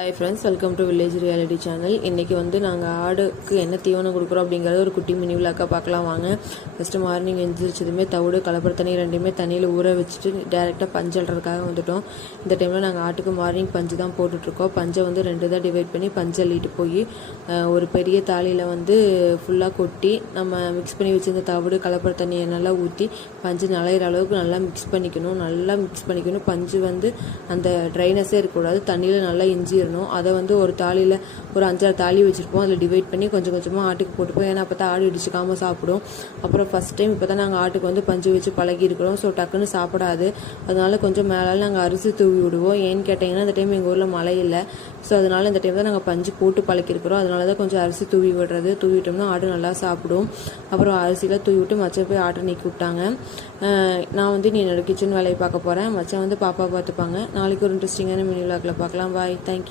Hi friends, welcome to village reality channel. இன்றைக்கி வந்து நாங்கள் ஆடுக்கு என்ன தீவனம் கொடுக்குறோம் அப்படிங்கிறத ஒரு குட்டி மினி விழாக்கா பார்க்கலாம் வாங்க. ஃபஸ்ட்டு மார்னிங் எழுந்திரிச்சதுமே தவிடு கலப்பர தண்ணி ரெண்டுமே தண்ணியில் ஊற வச்சுட்டு டேரெக்டாக பஞ்சல்றதுக்காக வந்துட்டோம். இந்த டைமில் நாங்கள் ஆட்டுக்கு மார்னிங் பஞ்சு தான் போட்டுட்ருக்கோம். பஞ்சை வந்து 2 தான் டிவைட் பண்ணி பஞ்சு அள்ளிட்டு போய் ஒரு பெரிய தாலியில் வந்து ஃபுல்லாக கொட்டி நம்ம மிக்ஸ் பண்ணி வச்சுருந்த தவிடு கலப்பர தண்ணியை நல்லா ஊற்றி பஞ்சு நலையிற அளவுக்கு நல்லா மிக்ஸ் பண்ணிக்கணும். பஞ்சு வந்து அந்த ட்ரைனஸே இருக்கக்கூடாது, தண்ணியில் நல்லா இஞ்சி அதை வந்து ஒரு தாலியில் ஒரு 5-6 தாலி வச்சுருப்போம். அதில் டிவைட் பண்ணி கொஞ்சம் கொஞ்சமாக ஆட்டுக்கு போட்டுப்போம். ஏன்னா அப்போ தான் ஆடு இடிச்சிக்காமல் சாப்பிடும். அப்புறம் ஃபஸ்ட் டைம் இப்போ தான் நாங்கள் ஆட்டுக்கு வந்து பஞ்சு வச்சு பழகிருக்கிறோம். ஸோ டக்குன்னு சாப்பிடாது. அதனால கொஞ்சம் மேலே நாங்கள் அரிசி தூவி விடுவோம். ஏன்னு கேட்டிங்கன்னா இந்த டைம் எங்கள் ஊரில் மழை இல்லை. ஸோ அதனால் இந்த டைம் தான் நாங்கள் பஞ்சு போட்டு பழக்கிருக்கிறோம். அதனால தான் கொஞ்சம் அரிசி தூவி தூவிட்டோம்னா ஆடு நல்லா சாப்பிடும். அப்புறம் அரிசியில் தூவி விட்டு மச்சம் போய் ஆட்டை நீக்கி விட்டாங்க. நான் வந்து என்னோட கிச்சன் வேலையை பார்க்க போகிறேன். மச்சம் வந்து பாப்பா பார்த்துப்பாங்க. நாளைக்கு ஒரு இன்ட்ரெஸ்டிங்கான மினி விளாக்ல பார்க்கலாம். பாய், தேங்க்யூ.